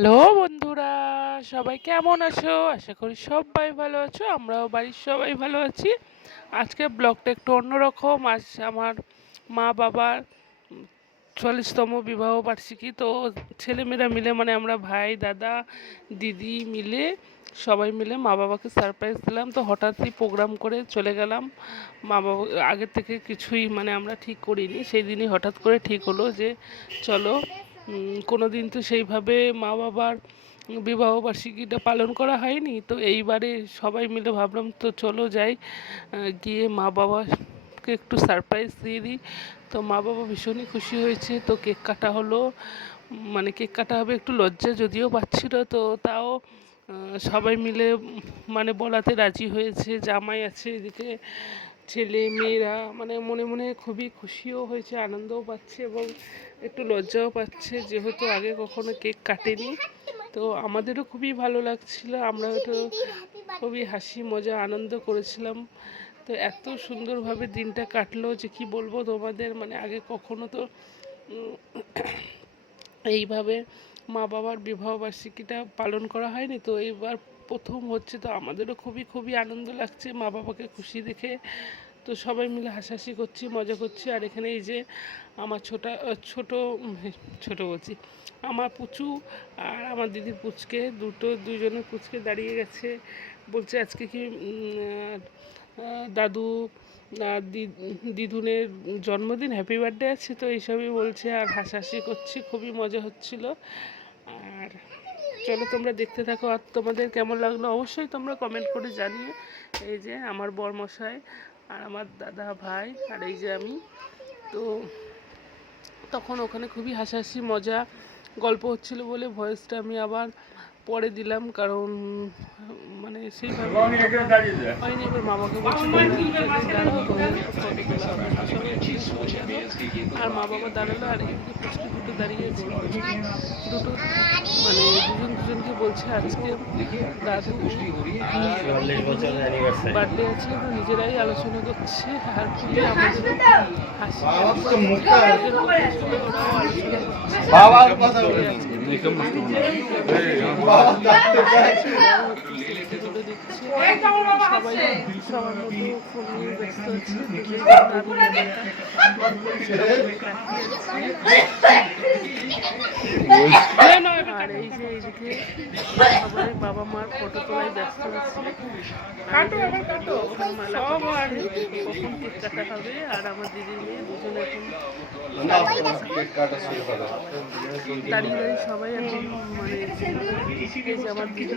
Hello বন্ধুরা, সবাই কেমন আছো? আশা করি সবাই ভালো আছো। আমরাও বাড়ির সবাই ভালো আছি। আজকে ব্লগটা একটু অন্যরকম। আজ আমার মা বাবার 40তম বিবাহ বার্ষিকী। তো ছেলেমেয়েরা মিলে মানে আমরা ভাই দাদা দিদি মিলে সবাই মিলে মা বাবাকে সারপ্রাইজ দিলাম। তো হঠাৎই প্রোগ্রাম করে চলে গেলাম। মা বাবা আগের থেকে কিছুই মানে আমরা ঠিক করিনি, সেই দিনই হঠাৎ করে ঠিক হলো যে চলো। কোনো দিন তো সেইভাবে মা বাবার বিবাহবার্ষিকীটা পালন করা হয়নি, তো এইবারে সবাই মিলে ভাবলাম তো চলো যাই, গিয়ে মা বাবাকে একটু সারপ্রাইজ দিয়ে দিই। তো মা বাবা ভীষণই খুশি হয়েছে। তো কেক কাটা হলো, মানে কেক কাটা হবে, একটু লজ্জা যদিও পাচ্ছিল, তো তাও সবাই মিলে মানে বলাতে রাজি হয়েছে। জামাই আছে এদিকে, ছেলে মেয়েরা মানে মনে মনে খুবই খুশিও হয়েছে, আনন্দও পাচ্ছে এবং একটু লজ্জাও পাচ্ছে, যেহেতু আগে কখনো কেক কাটেনি। তো আমাদেরও খুবই ভালো লাগছিল, আমরা তো খুবই হাসি মজা আনন্দ করেছিলাম। তো এত সুন্দরভাবে দিনটা কাটলো যে কি বলবো তোমাদের, মানে আগে কখনো তো এইভাবে মা বাবার বিবাহবার্ষিকীটা পালন করা হয়নি। তো এইবার প্রথম হচ্ছে, তো আমাদেরও খুবই খুবই আনন্দ লাগছে মা বাবাকে খুশি দেখে। তো সবাই মিলে হাসাহাসি করছি, মজা করছি। আর এখানে এই যে আমার ছোট ছোট বলছি, আমার পুচু আর আমার দিদির পুচকে, দুজনের পুচকে দাঁড়িয়ে গেছে, বলছে আজকে কি দাদু আর দিদুনের জন্মদিন, হ্যাপি বার্থডে আছে, তো এইসবই বলছে আর হাসাহাসি করছি, খুবই মজা হচ্ছিল। আর চলো তোমরা দেখতে থাকো, আর তোমাদের কেমন লাগলো অবশ্যই তোমরা কমেন্ট করে জানিও। এই যে আমার বরমশাই আর আমার দাদা ভাই আর এই যে আমি। তো তখন ওখানে খুবই হাসাহাসি মজা গল্প হচ্ছিল বলে ভয়েসটা আমি আবার পরে দিলাম, কারণ মানে সেইভাবে হয়নি। এবার মামাকে বলছি আর মা বাবা দাঁড়ালো, আর এদিকে পুচকি দুটো দাঁড়িয়েছে, দুটো মানে দুজনকে বলছে আজকে দাদু বার্থডে আছে, তো নিজেরাই আলোচনা করছে আর খুবই আমাদের হাসি ওরাও সবাই সবার মতো ফোন নিয়ে ব্যস্ত আছে। আর এই যে এইদিকে সবাই বাবা মার ফটো তোলায় ব্যস্ত আছে, কখন কেক কাটা হবে। আর আমার দিদির মেয়ে দুজনে এখন দাঁড়িয়ে দাঁড়িয়ে সবাই এখন মানে এই যে আমার দিদি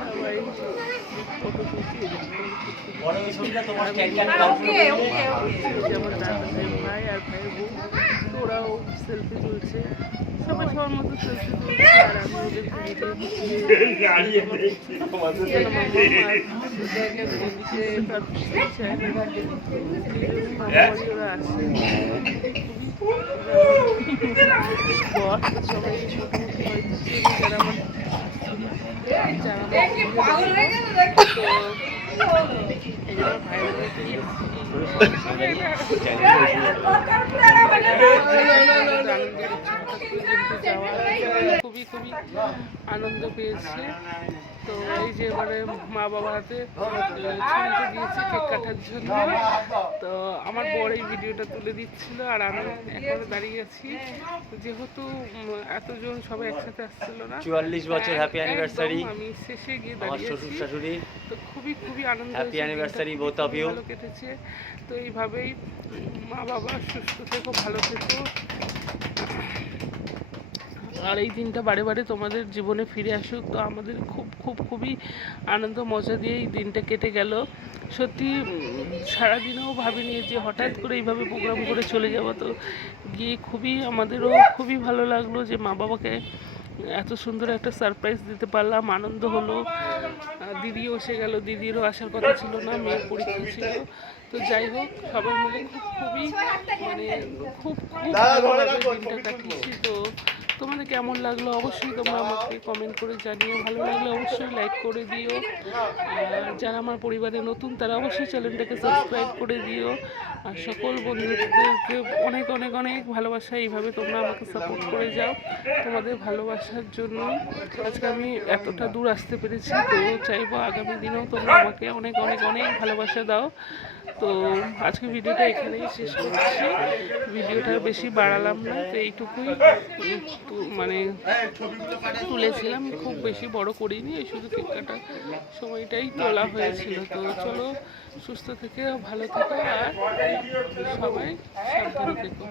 সবাই ফটো আমার দাদাদের ভাই আর ভাইয়ের বউ, ওরাও সেলফি তুলছে, সবাই সবার মতো সেলফি তুলছে। আর আমি ওদের ওরা আসে সবাই যারা আমার খুবই খুবই আনন্দ পেয়েছে। তো এই যে এবারে মা বাবার হাতে ছুরিটা দিয়েছে কেক কাটার জন্য। তো আমার বর এই ভিডিওটা তুলে দিচ্ছিল আর আমি এখন দাঁড়িয়ে আছি, যেহেতু এতজন সবাই একসাথে আসছিল না। 44 বছর হ্যাপি অ্যানিভার্সারি। আমি শেষে গিয়ে দাঁড়িয়েছি, শ্বশুর শাশুড়ি, তো খুবই খুবই আনন্দ, happy anniversary both of you. ভালো কেটেছে। তো এইভাবেই মা বাবা সুস্থ থেকো, ভালো থেকো, আর এই দিনটা বারে বারে তোমাদের জীবনে ফিরে আসুক। তো আমাদের খুব খুব খুবই আনন্দ মজা দিয়ে এই দিনটা কেটে গেল। সত্যি সারাদিনেও ভাবিনি যে হঠাৎ করে এইভাবে প্রোগ্রাম করে চলে যাব। তো গিয়ে খুবই আমাদেরও খুবই ভালো লাগলো যে মা বাবাকে এত সুন্দর একটা সারপ্রাইজ দিতে পারলাম, আনন্দ হলো। দিদিও এসে গেল, দিদিরও আসার কথা ছিল না, মেয়ের পরীক্ষা ছিল। তো যাই হোক সবাই মিলে খুবই মানে খুব খুব দিনটা কাটিয়েছি। তো তোমাদের কেমন লাগলো অবশ্যই তোমরা আমাকে কমেন্ট করে জানিও, ভালো লাগলে অবশ্যই লাইক করে দিও, আর যারা আমার পরিবারে নতুন তারা অবশ্যই চ্যানেলটাকে সাবস্ক্রাইব করে দিও, আর সকল বন্ধুদেরকে অনেক অনেক অনেক ভালোবাসা। এইভাবে তোমরা আমাকে সাপোর্ট করে যাও, তোমাদের ভালোবাসার জন্য আজকে আমি এতটা দূর আসতে পেরেছি। তো চাইবো আগামী দিনেও তোমরা আমাকে অনেক অনেক অনেক ভালোবাসা দাও। তো আজকে ভিডিওটা এখানেই শেষ করছি, ভিডিওটা বেশি বাড়ালাম না, তো এইটুকুই মানে তুলেছিলাম, খুব বেশি বড় করিনি, এই শুধু কেক কাটার সময়টাই তোলা হয়েছিল। তো চলো, সুস্থ থেকে ভালো থেকো আর সবাই সাবধানে থেকো।